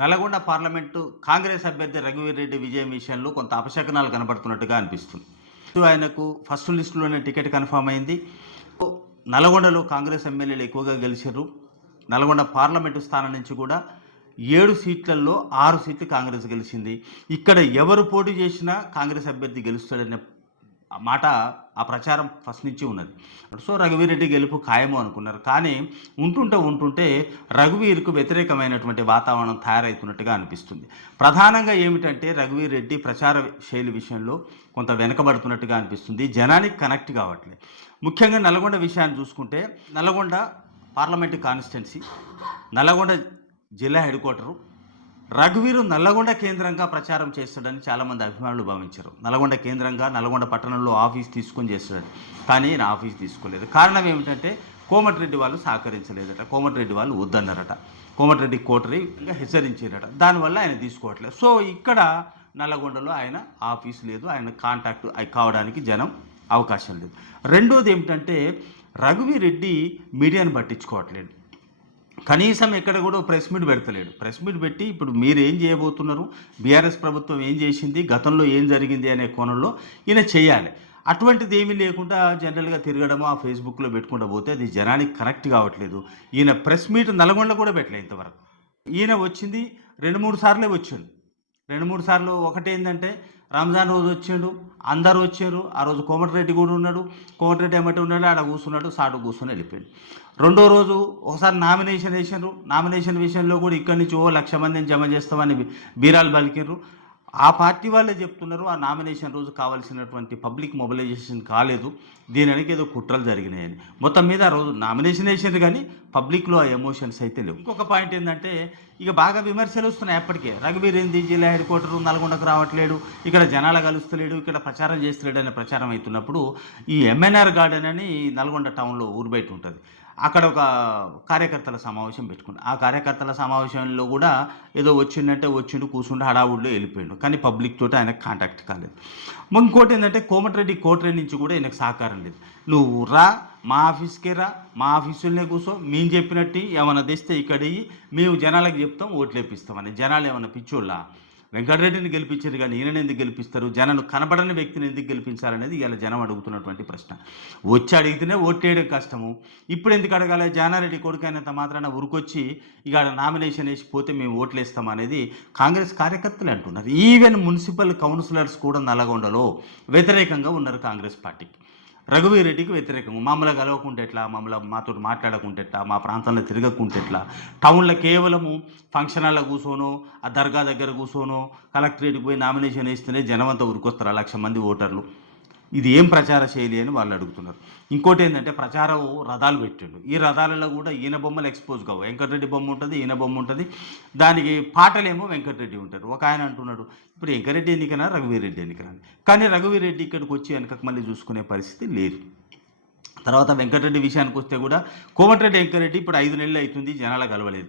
Nalgonda parliament Congress అభ్యర్థి రఘువీర్ రెడ్డి విజయం విషయంలో కొంత అపశకనాలు కనబడుతున్నట్టుగా అనిపిస్తుంది. ఆయనకు ఫస్ట్ లిస్టులోనే టికెట్ కన్ఫామ్ అయింది. నల్గొండలో కాంగ్రెస్ ఎమ్మెల్యేలు ఎక్కువగా గెలిచారు. నల్గొండ పార్లమెంటు స్థానం నుంచి కూడా ఏడు సీట్లలో ఆరు సీట్లు కాంగ్రెస్ గెలిచింది. ఇక్కడ ఎవరు పోటీ చేసినా కాంగ్రెస్ అభ్యర్థి గెలుస్తాడనే మాట ఆ ప్రచారం ఫస్ట్ నుంచి ఉన్నది. సో రఘువీరెడ్డి గెలుపు ఖాయము అనుకున్నారు. కానీ ఉంటుంటే ఉంటుంటే రఘువీర్కు వ్యతిరేకమైనటువంటి వాతావరణం తయారవుతున్నట్టుగా అనిపిస్తుంది. ప్రధానంగా ఏమిటంటే రఘువీరెడ్డి ప్రచార శైలి విషయంలో కొంత వెనకబడుతున్నట్టుగా అనిపిస్తుంది. జనానికి కనెక్ట్ కావట్లేదు. ముఖ్యంగా నల్గొండ విషయాన్ని చూసుకుంటే నల్గొండ పార్లమెంటు కాన్స్టిట్యున్సీ నల్గొండ జిల్లా హెడ్ క్వార్టరు రఘువీరు నల్లగొండ కేంద్రంగా ప్రచారం చేస్తాడని చాలామంది అభిమానులు భావించారు. నల్గొండ కేంద్రంగా నల్గొండ పట్టణంలో ఆఫీస్ తీసుకొని చేస్తాడని. కానీ ఈయన ఆఫీస్ తీసుకోలేదు. కారణం ఏమిటంటే కోమటిరెడ్డి వాళ్ళు సహకరించలేదట. కోమటిరెడ్డి వాళ్ళు వద్దన్నారట. కోమటిరెడ్డి కోటరి ఇంకా హెచ్చరించారట. దానివల్ల ఆయన తీసుకోవట్లేదు. సో ఇక్కడ నల్లగొండలో ఆయన ఆఫీస్ లేదు. ఆయన కాంటాక్ట్ కావడానికి జనం అవకాశం లేదు. రెండోది ఏమిటంటే రఘువీరెడ్డి మీడియాను పట్టించుకోవట్లేదు. కనీసం ఎక్కడ కూడా ప్రెస్ మీట్ పెడతలేడు. ప్రెస్ మీట్ పెట్టి ఇప్పుడు మీరు ఏం చేయబోతున్నారు? బీఆర్ఎస్ ప్రభుత్వం ఏం చేసింది? గతంలో ఏం జరిగింది అనే కోణంలో ఈయన చేయాలి. అటువంటిది ఏమీ లేకుండా జనరల్గా తిరగడము ఆ ఫేస్బుక్లో పెట్టుకుంటూ పోతే అది జనానికి కనెక్ట్ కావట్లేదు. ఈయన ప్రెస్ మీట్ నల్గొండ కూడా పెట్టలేదు ఇంతవరకు. ఈయన వచ్చింది రెండు మూడు సార్లే వచ్చాడు. రెండు మూడు సార్లు ఒకటి ఏంటంటే రంజాన్ రోజు వచ్చిండు అందరు వచ్చారు ఆ రోజు కోమటిరెడ్డి కూడా ఉన్నాడు కోమటిరెడ్డి ఏమంటే ఉన్నాడు ఆడ కూర్చున్నాడు సాటు కూర్చొని వెళ్ళిపోయాడు. రెండో రోజు ఒకసారి నామినేషన్ వేసారు నామినేషన్ విషయంలో కూడా ఇక్కడి నుంచి ఓ లక్ష మందిని జమ చేస్తామని బీరాలు పలికిండ్రు ఆ పార్టీ వాళ్ళే చెప్తున్నారు ఆ నామినేషన్ రోజు కావాల్సినటువంటి పబ్లిక్ మొబిలైజేషన్ కాలేదు దీని వెనక ఏదో కుట్రలు జరిగినాయని. మొత్తం మీద ఆ రోజు నామినేషన్ వేసింది కానీ పబ్లిక్లో ఆ ఎమోషన్స్ అయితే లేవు. ఇంకొక పాయింట్ ఏంటంటే ఇక బాగా విమర్శలు వస్తున్నాయి అప్పటికే. రఘువీర్ ఏంది జిల్లా హెడ్ క్వార్టర్ నల్గొండకు రావట్లేడు ఇక్కడ జనాలు కలుస్తలేడు ఇక్కడ ప్రచారం చేస్తలేడు అనే ప్రచారం అవుతున్నప్పుడు ఈ ఎంఎన్ఆర్ గార్డెన్ అని నల్గొండ టౌన్లో ఊరు బయట ఉంటుంది. అక్కడ ఒక కార్యకర్తల సమావేశం పెట్టుకుండు ఆ కార్యకర్తల సమావేశంలో కూడా ఏదో వచ్చిందంటే వచ్చిండు కూర్చుండు హడావుడిలో వెళ్ళిపోయాడు. కానీ పబ్లిక్ తోటి ఆయనకు కాంటాక్ట్ కాలేదు. ఇంకోటి ఏంటంటే కోమటిరెడ్డి కోటరెడ్డి నుంచి కూడా ఆయనకు సహకారం లేదు. నువ్వు రా మా ఆఫీస్కే రా మా ఆఫీసులోనే కూర్చో మేము చెప్పినట్టు ఏమైనా తెస్తే ఇక్కడ మేము జనాలకు చెప్తాం ఓట్లేపిస్తాం అని. జనాలు ఏమైనా పిచ్చోళ్ళా? వెంకటరెడ్డిని గెలిపించారు కానీ ఈయనని ఎందుకు గెలిపిస్తారు? జనను కనబడని వ్యక్తిని ఎందుకు గెలిపించాలనేది ఇవాళ జనం అడుగుతున్నటువంటి ప్రశ్న. వచ్చి అడిగితేనే ఓట్లేయడం కష్టము. ఇప్పుడు ఎందుకు అడగాలి? జానారెడ్డి కొడుకైనంత అయినంత మాత్రాన ఉరికొచ్చి ఇక ఆడ నామినేషన్ వేసి పోతే మేము ఓట్లు వేస్తాం అనేది కాంగ్రెస్ కార్యకర్తలు అంటున్నారు. ఈవెన్ మున్సిపల్ కౌన్సిలర్స్ కూడా నల్గొండలో వ్యతిరేకంగా ఉన్నారు కాంగ్రెస్ పార్టీకి. రఘువీరెడ్డికి వ్యతిరేకంగా మమ్మల్ని కలవకుంటే ఎట్లా? మమ్మల్ని మాతో మాట్లాడకుంటే ఎట్లా? మా ప్రాంతంలో తిరగకుంటే ఎట్లా? టౌన్లో కేవలము ఫంక్షన్ హాల్లో కూర్చోనో ఆ దర్గా దగ్గర కూర్చోనో కలెక్టరేట్కి పోయి నామినేషన్ వేస్తేనే జనమంతా ఊరికొస్తారు లక్ష మంది ఓటర్లు. ఇది ఏం ప్రచార శైలి అని వాళ్ళు అడుగుతున్నారు. ఇంకోటి ఏంటంటే ప్రచార రథాలు పెట్టిండు. ఈ రథాలలో కూడా ఈయన బొమ్మలు ఎక్స్పోజ్ కావు. వెంకటరెడ్డి బొమ్మ ఉంటుంది ఈయన బొమ్మ ఉంటుంది. దానికి పాటలేమో వెంకటరెడ్డి ఉంటారు. ఒక ఆయన అంటున్నాడు ఇప్పుడు వెంకరెడ్డి ఎన్నికనా రఘువీరెడ్డి ఎన్నికనా? కానీ రఘువీరెడ్డి ఇక్కడికి వచ్చి వెనకకు మళ్ళీ చూసుకునే పరిస్థితి లేదు. తర్వాత వెంకటరెడ్డి విషయానికి వస్తే కూడా కోమటిరెడ్డి వెంకరెడ్డి ఇప్పుడు ఐదు నెలలు అవుతుంది జనాల కలవలేదు.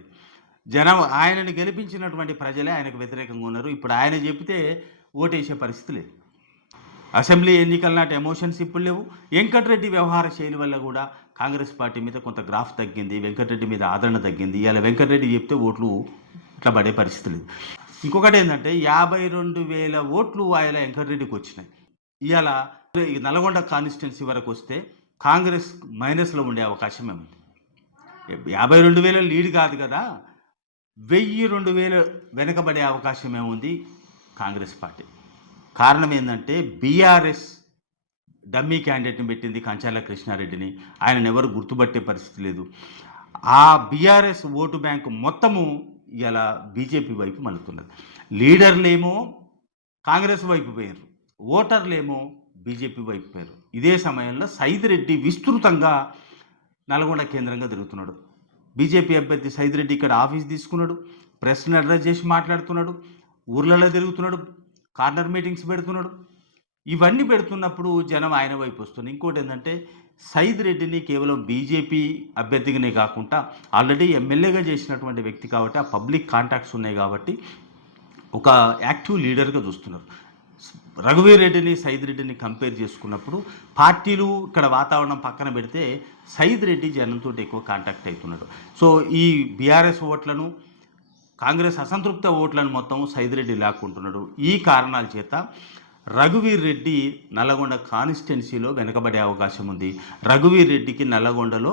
జనం ఆయనను గెలిపించినటువంటి ప్రజలే ఆయనకు వ్యతిరేకంగా ఉన్నారు. ఇప్పుడు ఆయన చెబితే ఓటేసే పరిస్థితి లేదు. అసెంబ్లీ ఎన్నికల నాటి ఎమోషన్స్ ఇప్పుడు లేవు. వెంకటరెడ్డి వ్యవహార శైలి వల్ల కూడా కాంగ్రెస్ పార్టీ మీద కొంత గ్రాఫ్ తగ్గింది. వెంకటరెడ్డి మీద ఆదరణ తగ్గింది. ఇవాళ వెంకటరెడ్డి చెప్తే ఓట్లు ఇట్లా పడే పరిస్థితి లేదు. ఇంకొకటి ఏంటంటే యాభై రెండు వేల ఓట్లు ఆయన వెంకటరెడ్డికి వచ్చినాయి. ఇవాళ నల్గొండ కాన్స్టిట్యున్సీ వరకు వస్తే కాంగ్రెస్ మైనస్లో ఉండే అవకాశం ఉంది యాభై రెండు వేల లీడ్ కాదు కదా. వెయ్యి రెండు వేలు వెనకబడే అవకాశం ఏముంది? కాంగ్రెస్ పార్టీ. కారణం ఏంటంటే బీఆర్ఎస్ డమ్మీ క్యాండిడేట్ని పెట్టింది కంచాల కృష్ణారెడ్డిని. ఆయన ఎవరు గుర్తుపట్టే పరిస్థితి లేదు. ఆ బీఆర్ఎస్ ఓటు బ్యాంకు మొత్తము ఇలా బీజేపీ వైపు మలుతున్నది లీడర్లేమో కాంగ్రెస్ వైపు పోయారు. ఓటర్లేమో బీజేపీ వైపు పోయారు. ఇదే సమయంలో సైద్ రెడ్డి విస్తృతంగా నల్గొండ కేంద్రంగా తిరుగుతున్నాడు. బీజేపీ అభ్యర్థి సైద్ రెడ్డి ఇక్కడ ఆఫీస్ తీసుకున్నాడు. ప్రెస్ని అడ్రస్ చేసి మాట్లాడుతున్నాడు. ఊర్లలో తిరుగుతున్నాడు. కార్నర్ మీటింగ్స్ పెడుతున్నాడు. ఇవన్నీ పెడుతున్నప్పుడు జనం ఆయన వైపు వస్తుంది. ఇంకోటి ఏంటంటే సైద్ రెడ్డిని కేవలం బీజేపీ అభ్యర్థిగానే కాకుండా ఆల్రెడీ ఎమ్మెల్యేగా చేసినటువంటి వ్యక్తి కాబట్టి ఆ పబ్లిక్ కాంటాక్ట్స్ ఉన్నాయి కాబట్టి ఒక యాక్టివ్ లీడర్గా చూస్తున్నారు. రఘువీర్ రెడ్డిని సైద్ రెడ్డిని కంపేర్ చేసుకున్నప్పుడు పార్టీలు ఇక్కడ వాతావరణం పక్కన పెడితే సైద్ రెడ్డి జనంతో ఎక్కువ కాంటాక్ట్ అవుతున్నాడు. సో ఈ బీఆర్ఎస్ ఓట్లను కాంగ్రెస్ అసంతృప్త ఓట్లను మొత్తం సైదిరెడ్డి లాక్కుంటున్నాడు. ఈ కారణాల చేత రఘువీర్ రెడ్డి నల్లగొండ కాన్స్టిట్యున్సీలో వెనుకబడే అవకాశం ఉంది. రఘువీర్ రెడ్డికి నల్లగొండలో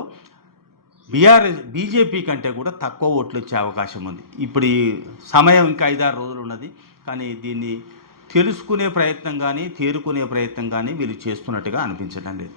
బీఆర్ఎస్ బీజేపీ కంటే కూడా తక్కువ ఓట్లు వచ్చే అవకాశం ఉంది. ఇప్పుడు ఈ సమయం ఇంకా ఐదారు రోజులు ఉన్నది. కానీ దీన్ని తెలుసుకునే ప్రయత్నం కానీ తేరుకునే ప్రయత్నం కానీ వీళ్ళు చేస్తున్నట్టుగా అనిపించడం లేదు.